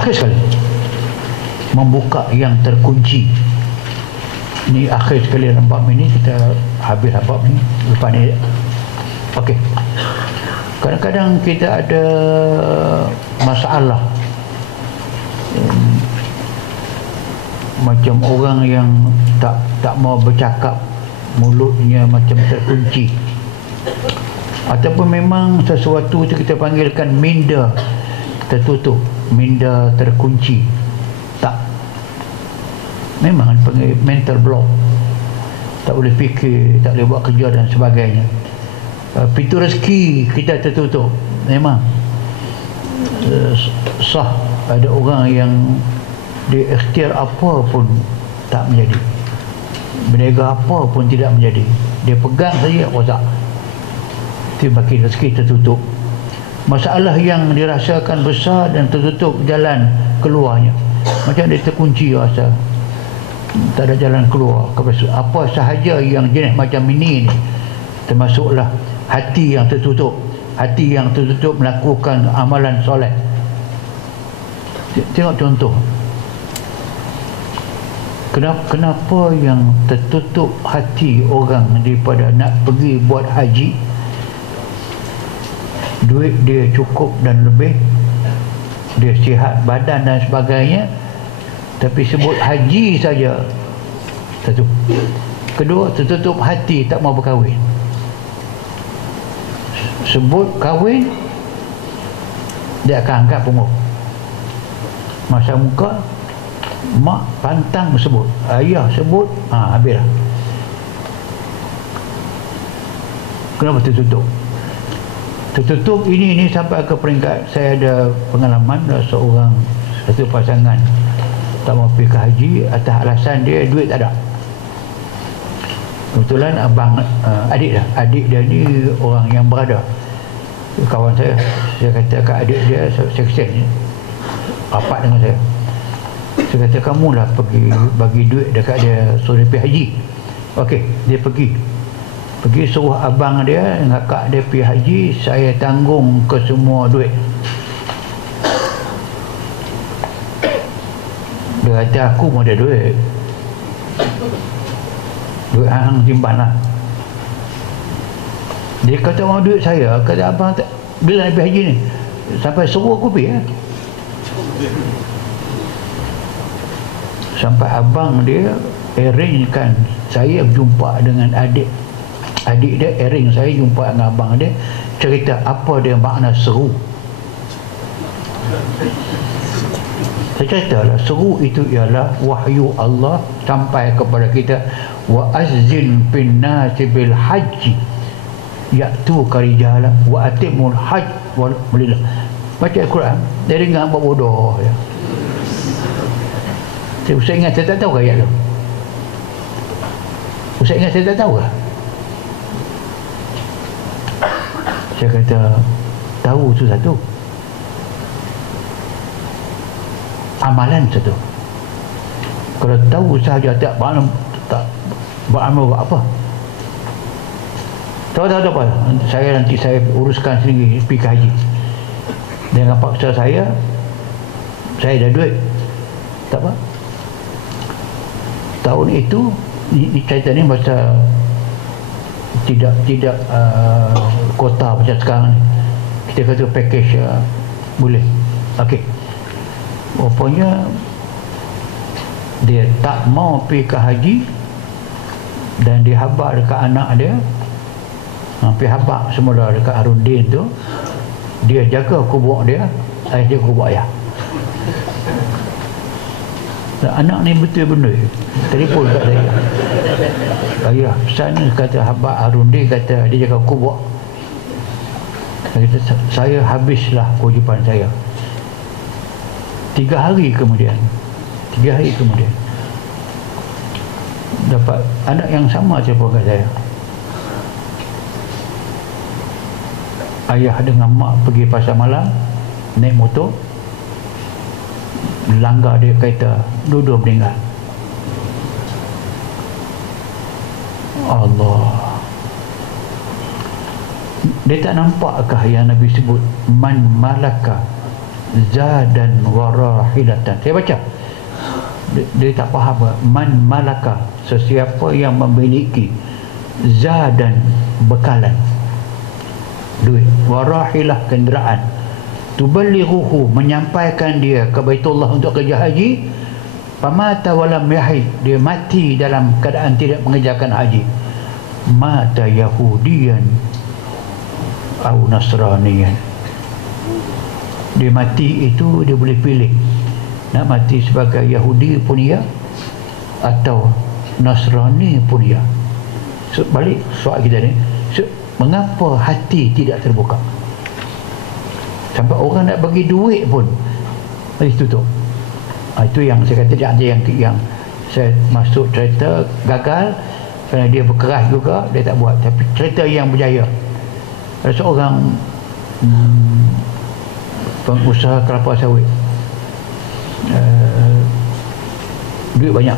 Akhir sekali, membuka yang terkunci. Ini akhir sekali dalam bab ini, kita habis bab ni lepas ni. Okey, kadang-kadang kita ada masalah, macam orang yang tak mau bercakap, mulutnya macam terkunci, ataupun memang sesuatu itu kita panggilkan minda tertutup, minda terkunci, tak, memang panggil mental block, tak boleh fikir, tak boleh buat kerja dan sebagainya. Pintu rezeki kita tertutup, memang sah ada orang yang dia ikhtiar apa pun tak menjadi, berniaga apa pun tidak menjadi, dia pegang saja rosak, itu bagi rezeki tertutup. Masalah yang dirasakan besar dan tertutup jalan keluarnya, macam dia terkunci rasa tak ada jalan keluar. Apa sahaja yang jenis macam ini termasuklah hati yang tertutup. Hati yang tertutup melakukan amalan soleh. Tengok contoh, kenapa yang tertutup hati orang daripada nak pergi buat haji, duit dia cukup dan lebih, dia sihat badan dan sebagainya, tapi sebut haji saja satu. Kedua, tertutup hati, tak mau berkahwin. Sebut kahwin, dia akan anggap punguh. Masa muka, mak pantang sebut, ayah sebut, habislah. Kenapa tertutup? Tertutup ini sampai ke peringkat, saya ada pengalaman seorang, satu pasangan tak mau pergi ke haji atas alasan dia duit tak ada. Kebetulan abang, adik dia ni orang yang berada, kawan saya kata kat adik dia, saya kesian rapat dengan saya kata, kamulah pergi bagi duit dekat dia suruh dia pergi haji. Okey, dia pergi suruh abang dia dengan kakak dia pergi haji, saya tanggung ke semua duit. Dia kata, aku mau ada duit hang simpan lah. Dia kata, mau duit saya. Kata abang, bila nak pergi haji ni, sampai suruh aku pergi sampai abang dia arrangekan saya berjumpa dengan adik dia, arrange saya jumpa dengan abang dia, cerita apa dia makna seru. Saya ceritalah, seru itu ialah wahyu Allah sampai kepada kita, wa azzin bin nasi bil haji ya'tu karijala wa atimul hajj wal lillah. Baca Al-Quran, dia dengar buat bodoh ya. Saya ingat saya tak tahu ke ayat tu. Saya ingat saya tak tahu ke? Saya kata, tahu tu satu, amalan satu. Kalau tahu sahaja tak beramal buat apa? Tahu apa? Nanti saya uruskan sendiri pergi ke haji. Jangan paksa saya dah duit. Tak apa. Tahun itu ni cerita ni masa tidak kota macam sekarang ni. Kita kata package boleh. Okey. Rupanya dia tak mau pergi ke haji dan dia habaq dekat anak dia, pergi habaq semula dekat Arundin tu, dia jaga kubur dia, saya jaga kubur ayah. Dan anak ni betul-betul telefon kat saya, ayah pesan kata habaq Arundin, kata dia jaga kubur. Kata, saya habislah kewajipan saya. 3 hari kemudian dapat anak yang sama telefon kat saya. Ayah dengan mak pergi pasar malam, naik motor, langgar dia kereta, dua-dua meninggal. Allah, dia tak nampakkah yang Nabi sebut, man malaka zadan warahilatan. Saya baca, dia tak faham. Man malaka, sesiapa yang memiliki zadan, bekalan, duit, warahilah, kenderaan, tuballighuhu, menyampaikan dia ke Baitullah untuk kerja haji, pamata walam yahid, dia mati dalam keadaan tidak mengerjakan haji, mata yahudiyan au nasraniyan. Dia mati itu dia boleh pilih nak mati sebagai Yahudi pun ya, atau Nasrani pun ya. So, balik soal kita ni, so, mengapa hati tidak terbuka sampai orang nak bagi duit pun masih tutup? Itu yang saya kata dia yang saya masuk cerita gagal kerana dia berkeras juga, dia tak buat. Tapi cerita yang berjaya, ada seorang pengusaha kelapa sawit, duit banyak,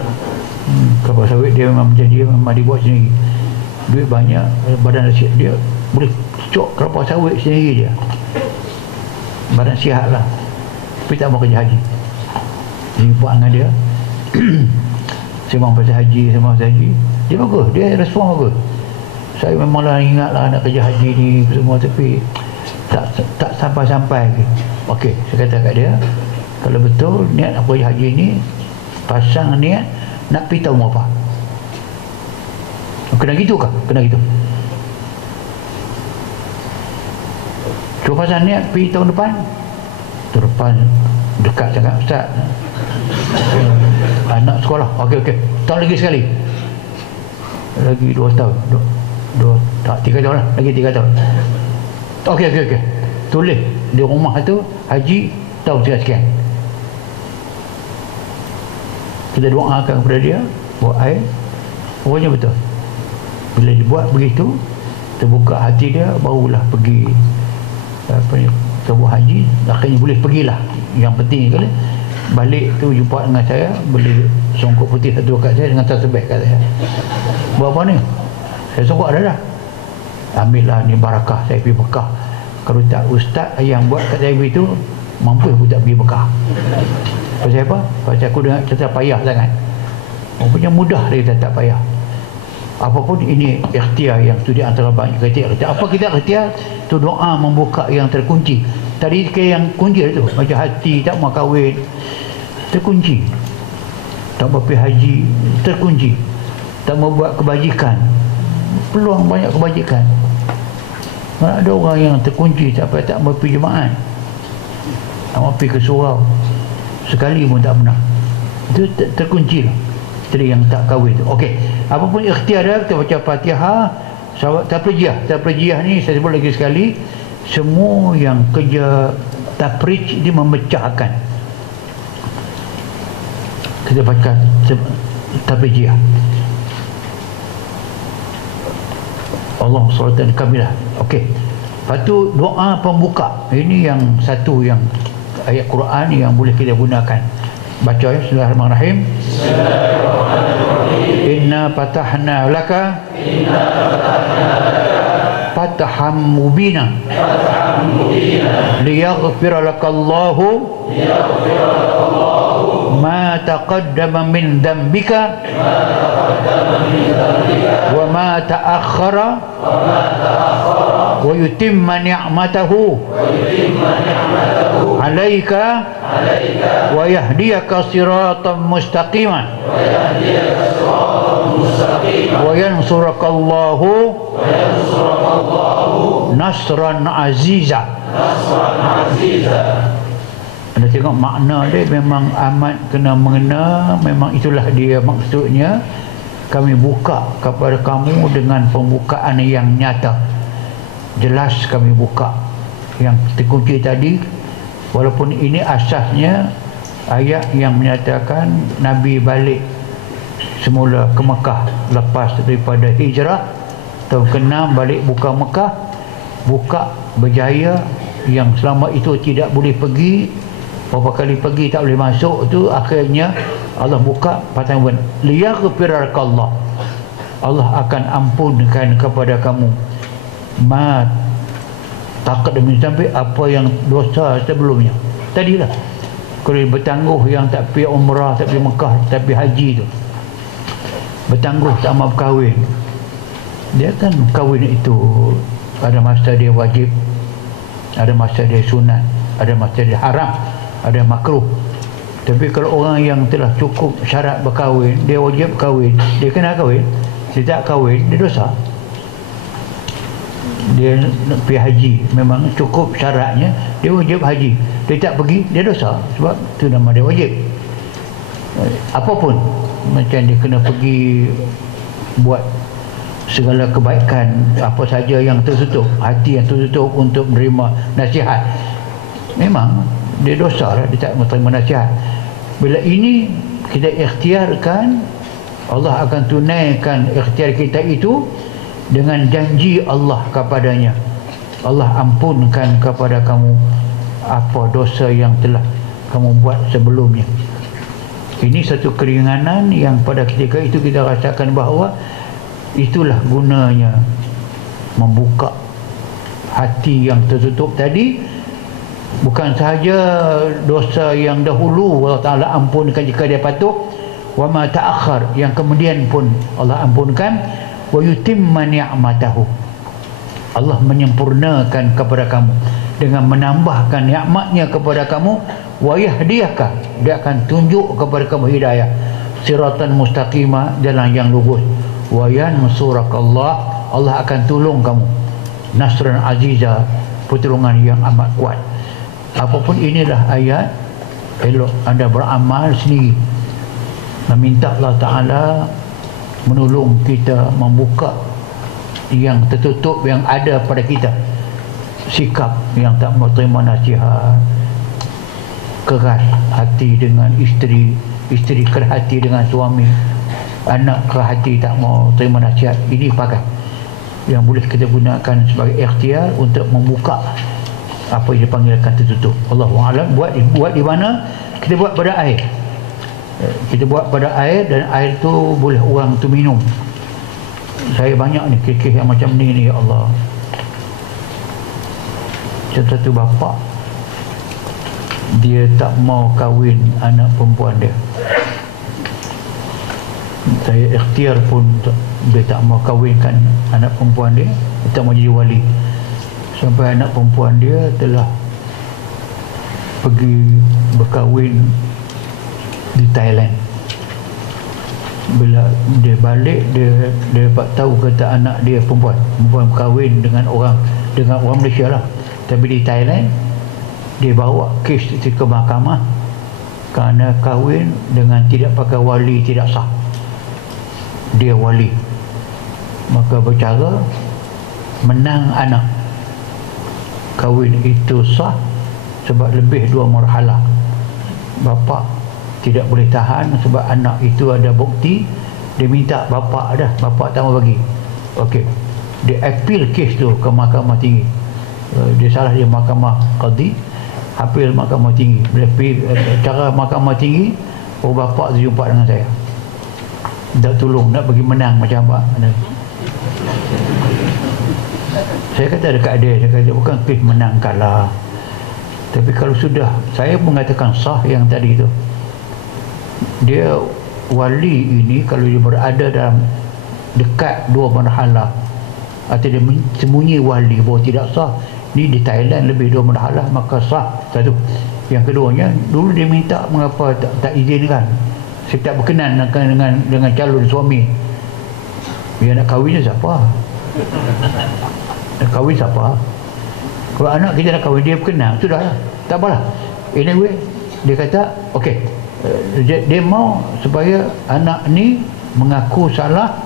kelapa sawit dia memang dibuat sendiri, duit banyak, badan sihat, dia boleh cok kelapa sawit sendiri, dia badan sihat lah, tapi tak mau kerja haji. Dia buat dengan dia sembang pasal haji, dia bagus, dia respon bagus. Saya memanglah ingatlah nak kerja haji ni semua, tapi tak sampai-sampai. Okey, saya kata kat dia, kalau betul niat nak pergi haji ni, pasang niat nak pergi tahun berapa? Kena gitu kah? Kena gitu. Cuba pasang niat pergi tahun depan. Tahun depan dekat sangat Ustaz. Anak sekolah. Okey. Tahun lagi sekali. Lagi 2 tahun. 3 tahun lah. Lagi 3 tahun. Okey. Tulis di rumah tu haji tahun sekian. Kita doakan kepada dia, buat air. Pokoknya betul. Bila dia buat begitu, terbuka hati dia, barulah pergi buat haji. Akhirnya boleh pergilah. Yang penting kali balik tu jumpa dengan saya, beli songkok putih satu kat saya dengan tasbih kat saya. Buat apa ni? Saya songkok dah. Ambillah ni barakah, saya pergi Mekah. Kalau tak ustaz yang buat kat saya begitu, mampu aku tak pergi Mekah. Pasal apa? Pasal aku dengar cerita payah sangat. Punya mudah dia tak payah. Apapun ini ikhtiar yang tu di antara banyak ikhtiar. Apa kita ikhtiar? Tu doa membuka yang terkunci. Tadi yang kunci itu macam hati tak mau kahwin, terkunci. Tak mau pergi haji, terkunci. Tak mau buat kebajikan, peluang banyak kebajikan. Mana ada orang yang terkunci sampai tak mau pergi jemaah, tak mau pergi ke surau, sekali pun tak pernah. Itu terkunci lah. Jadi yang tak kahwin tu. Okey, apapun ikhtiar dia, kita baca Fatihah, Tafrijiyah ni saya sebut lagi sekali, semua yang kerja tafrij dia memecahkan. Kita baca Tafrijiyah, Allah SWT kamilah. Okey, lepas tu doa pembuka. Ini yang satu yang ayat Quran yang boleh kita gunakan. Baca ya, Bismillahirrahmanirrahim. Inna fatahna laka fataham mubina liyaghfira lakallahu ma taqaddama min dhanbika wa ma ta'akhkhara wa yutimma ni'matahu alayka wa yahdiyaka siratan mustaqiman wa yansurakallahu nasran aziza. Anda tengok makna dia memang amat kena mengena. Memang itulah dia maksudnya. Kami buka kepada kamu dengan pembukaan yang nyata, jelas kami buka. Yang terkunci tadi, walaupun ini asasnya ayat yang menyatakan Nabi balik semula ke Mekah lepas daripada hijrah, tahun ke-6 balik buka Mekah, buka berjaya. Yang selama itu tidak boleh pergi, berapa kali pergi tak boleh masuk tu, akhirnya Allah buka patang liyaghfirakallah, Allah akan ampunkan kepada kamu ma taqaddama min dzambi, apa yang dosa sebelumnya. tadilah. Kalau bertangguh yang tak pergi umrah, tak pergi Mekah, tak pergi haji tu, bertangguh tak mahu berkahwin, dia kan kahwin itu ada masa dia wajib, ada masa dia sunat, ada masa dia haram, ada makruh. Tapi kalau orang yang telah cukup syarat berkahwin, dia wajib kahwin, dia kena kahwin. Dia tak kahwin, dia dosa. Dia nak pergi haji, memang cukup syaratnya, dia wajib haji. Dia tak pergi, dia dosa. Sebab itu nama dia wajib. Apapun, macam dia kena pergi buat segala kebaikan, apa saja yang tertutup, hati yang tertutup untuk menerima nasihat, memang dia dosa lah, dia tak menerima nasihat. Bila ini kita ikhtiarkan, Allah akan tunaikan ikhtiar kita itu dengan janji Allah kepadanya. Allah ampunkan kepada kamu apa dosa yang telah kamu buat sebelumnya. Ini satu keringanan yang pada ketika itu kita rasakan bahawa itulah gunanya membuka hati yang tertutup tadi. Bukan sahaja dosa yang dahulu Allah Ta'ala ampunkan jika dia patuh, wa ma ta'akhir yang kemudian pun Allah ampunkan, wa yutimma ni'matahu, Allah menyempurnakan kepada kamu dengan menambahkan nikmatnya kepada kamu, wa yahdiyaka, dia akan tunjuk kepada kamu hidayah, siratan mustaqimah, jalan yang lurus, wa yansurakallah, Allah akan tolong kamu, nasran aziza, pertolongan yang amat kuat. Apapun inilah ayat, elok anda beramal sendiri, meminta Allah Ta'ala menolong kita membuka yang tertutup yang ada pada kita, sikap yang tak mau terima nasihat, keras hati dengan isteri, isteri keras hati dengan suami, anak keras hati tak mau terima nasihat. Ini pakai yang boleh kita gunakan sebagai ikhtiar untuk membuka apa yang dipanggilkan tertutup. Allahu a'lam. Buat di mana? Kita buat pada air. Kita buat pada air, dan air tu boleh orang tu minum. Saya banyak ni kes yang macam ni ya Allah. Satu bapa, dia tak mau kahwin anak perempuan dia. Saya ikhtiar pun dia tak mau kahwinkan anak perempuan dia, dia tak mau jadi wali. Sampai anak perempuan dia telah pergi berkahwin di Thailand. Bila dia balik, dia dapat tahu kata anak dia perempuan berkahwin dengan orang Malaysia lah, tapi di Thailand. Dia bawa kes itu ke mahkamah kerana kahwin dengan tidak pakai wali, tidak sah. Dia wali, maka bercara menang anak. Kahwin itu sah sebab lebih 2 marhalah. Bapa tidak boleh tahan sebab anak itu ada bukti. Dia minta bapa dah, bapa tak mau bagi. Okey, dia appeal kes tu ke mahkamah tinggi. Dia salah di mahkamah qadi, appeal mahkamah tinggi. Bila pergi cara mahkamah tinggi, bapa tu jumpa dengan saya, nak tolong, nak bagi menang macam apa. Saya kata dekat dia, saya kata bukan kes menang kalah, tapi kalau sudah saya mengatakan sah yang tadi tu, dia wali ini kalau dia berada dalam dekat 2 marhalah atau dia sembunyi wali bahawa tidak sah. Ni di Thailand lebih 2 marhalah, maka sah. Satu. Yang keduanya, dulu dia minta mengapa tak izinkan. Saya tak berkenan dengan calon suami. Dia nak kahwin siapa? Nak kahwin siapa? Kalau anak kita nak kahwin, dia berkenan, sudahlah, tak apalah. Anyway, dia kata okey, dia mau supaya anak ni mengaku salah.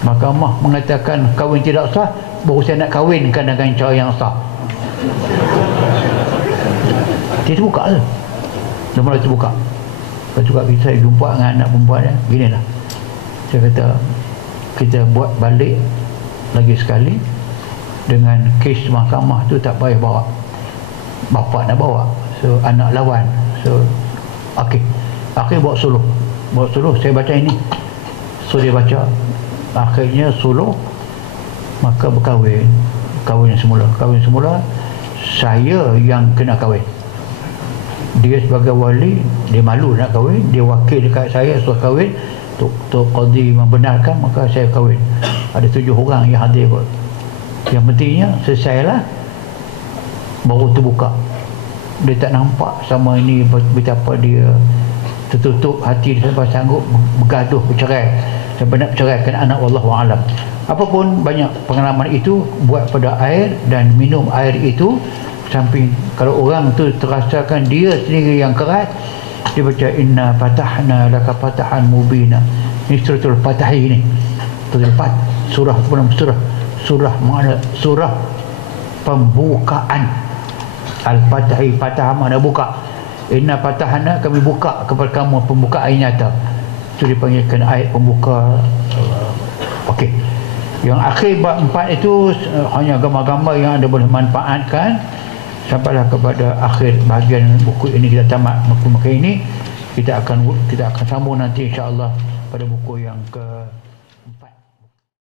Mahkamah mengatakan kahwin tidak sah, baru saya nak kahwinkan dengan cara yang sah. Dia terbuka lah. Dia mula terbuka. Lepas tu saya jumpa dengan anak perempuan dia, gini lah. Saya kata kita buat balik lagi sekali. Dengan kes mahkamah tu tak payah bawa, bapa nak bawa, so anak lawan. So okey, bawa suluh. Saya baca ini, so dia baca, akhirnya suluh, maka berkahwin. Kahwin semula saya yang kena kahwin. dia sebagai wali, dia malu nak kahwin, dia wakil dekat saya suruh kahwin, Tok Qadi membenarkan, maka saya kahwin. Ada 7 orang yang hadir kot. Yang pentingnya selesailah, baru terbuka. Dia tak nampak sama ini betapa dia tertutup hati dia sampai sanggup bergaduh, bercerai sampai nak berceraikan anak, wallahu alam. Apapun banyak pengalaman itu buat pada air dan minum air itu. Samping kalau orang tu terasakan dia sendiri yang keras, dia baca inna fatahna laka fatahan mubina. Ini suratul Fatah ini. Terlepas surah surah makna surah pembukaan. Al-Fatahi, Fatah makna buka. Inna fatahna, kami buka kepada kamu pembukaan nyata. Itu dipanggilkan ayat pembuka. Okey. Yang akhir bab 4 itu hanya gambar-gambar yang anda boleh manfaatkan. Sampailah kepada akhir bahagian buku ini, kita tamat buku ini. Kita akan sambung nanti insya-Allah pada buku yang ke